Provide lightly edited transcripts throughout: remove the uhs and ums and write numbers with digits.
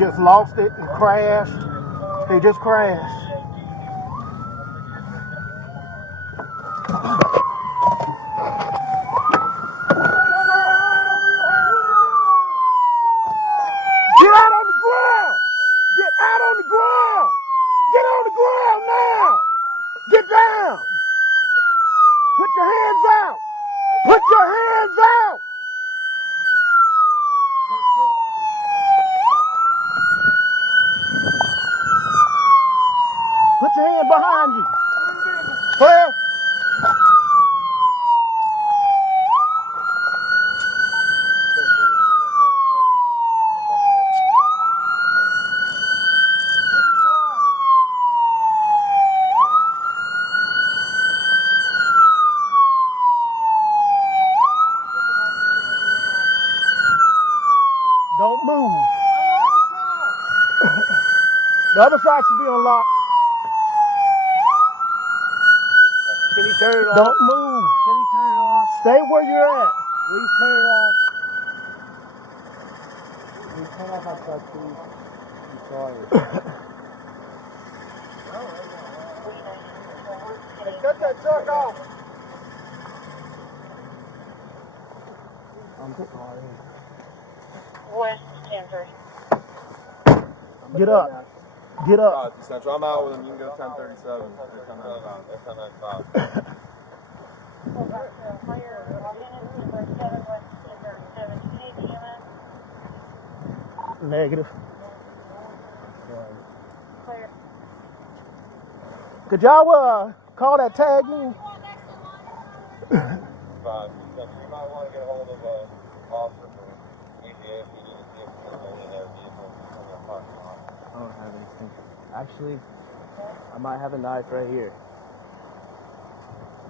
just lost it and crashed. He just crashed. Get out on the ground! Get out on the ground! Get on the ground now! Get down! Put your hands out! Put your hands out! Put your hand behind you. 12. Don't move. The other side should be unlocked. Can you turn it off? Don't move. Can you turn it off? Stay where you're at. Will you turn it off? Will you turn off my truck, please? I'm sorry. Hey, cut that truck off. I'm sorry. West Denver. Get up. Get up. Central. I'm out with him. You can go 1037. They're coming out of town. They're coming out of town. Negative. Could y'all call that tag me? You might want to get a hold of an officer from EPA if you need to see if there's any of their vehicles in the parking lot. I don't have anything. Actually, I might have a knife right here.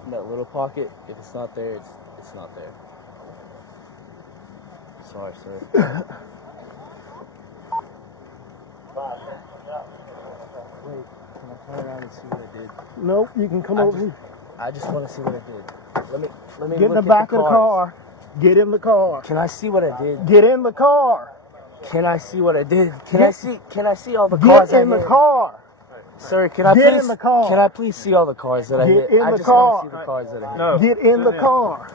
In that little pocket. If it's not there, it's not there. Sorry, sir. Wait, can I turn around and see what I did? Nope, you can come over here. I just want to see what I did. Let me Get in look the back at of the car. Get in the car. Can I see what I did? Get in the car. Can I see what I did? Can I see all the cars Get in the car. Sir, can I Get please in the car. Can I please see all the cars that I hit? Get in I the just car. want to see the cars that I hit. No. Get in the car.